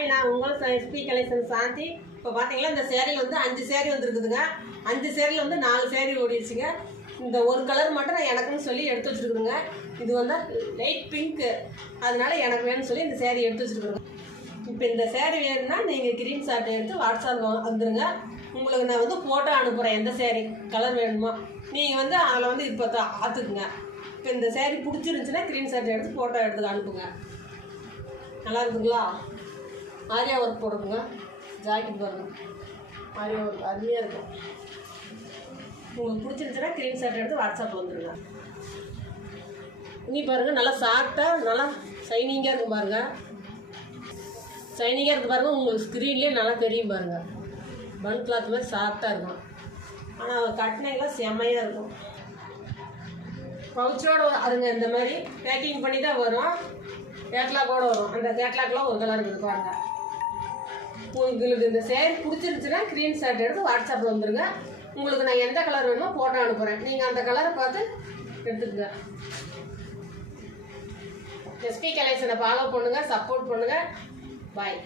Hi, நான் உங்கள் SP collection சாந்தி. இப்போ பார்த்தீங்கன்னா இந்த சேரீயில் வந்து 5 சேரீ வந்துருக்குதுங்க. 5 சேரீயில் வந்து 4 சேரீ ஓடிடுச்சுங்க. இந்த ஒரு கலர் மட்டும் நான் எனக்குன்னு சொல்லி எடுத்து வச்சுருக்குதுங்க. இது வந்து லைட் பிங்க்கு, அதனால எனக்கு வேணும்னு சொல்லி இந்த சேரீ எடுத்து வச்சுருக்குறேங்க. இப்போ இந்த சேரீ வேணும்னா நீங்கள் ஸ்க்ரீன் ஷாட் எடுத்து வாட்ஸ்அப்பில் வந்துடுங்க. உங்களுக்கு நான் வந்து ஃபோட்டோ அனுப்புகிறேன். எந்த சேரீ கலர் வேணுமோ நீங்கள் வந்து அதில் வந்து இப்போ ஆற்றுக்குங்க. இப்போ இந்த சேரீ பிடிச்சிருந்துச்சுன்னா ஸ்க்ரீன் ஷாட் எடுத்து ஃபோட்டோ எடுத்து அனுப்புங்க. நல்லா இருக்குங்களா? ஆரியா ஒர்க் போடுங்க. ஜாக்கெட் பாருங்க, ஆரியா ஒர்க் அருமையாக இருக்கும். உங்களுக்கு பிடிச்சிருந்துச்சுன்னா ஸ்க்ரீன் ஷாட் எடுத்து வாட்ஸ்அப்பில் வந்துடுங்க. இனி பாருங்கள், நல்லா சாஃப்டாக நல்லா ஷைனிங்காக இருக்கும் பாருங்கள். ஷைனிங்காக இருக்குது பாருங்கள். உங்களுக்கு ஸ்க்ரீன்லேயே நல்லா தெரியும் பாருங்கள். பன் கிளாத் மாதிரி சாஃப்டாக இருக்கும். ஆனால் கட்டினைலாம் செம்மையாக இருக்கும். பவுச்சோடு அதுங்க இந்த மாதிரி பேக்கிங் பண்ணி தான் வரும். கேட்லாக்கோடு வரும். அந்த கேட்லாக்லாம் ஒரு கலர் இருக்குது பாருங்கள். உங்களுக்கு இந்த சேரீ பிடிச்சிருந்துச்சுன்னா ஸ்க்ரீன் ஷாட் எடுத்து வாட்ஸ்அப்பில் வந்துடுங்க. உங்களுக்கு நான் எந்த கலர் வேணுமோ ஃபோட்டோ அனுப்புகிறேன். நீங்கள் அந்த கலரை பார்த்து எடுத்துக்கங்க. எஸ்பி கலெக்ஷனை ஃபாலோ பண்ணுங்கள், சப்போர்ட் பண்ணுங்கள். பாய்.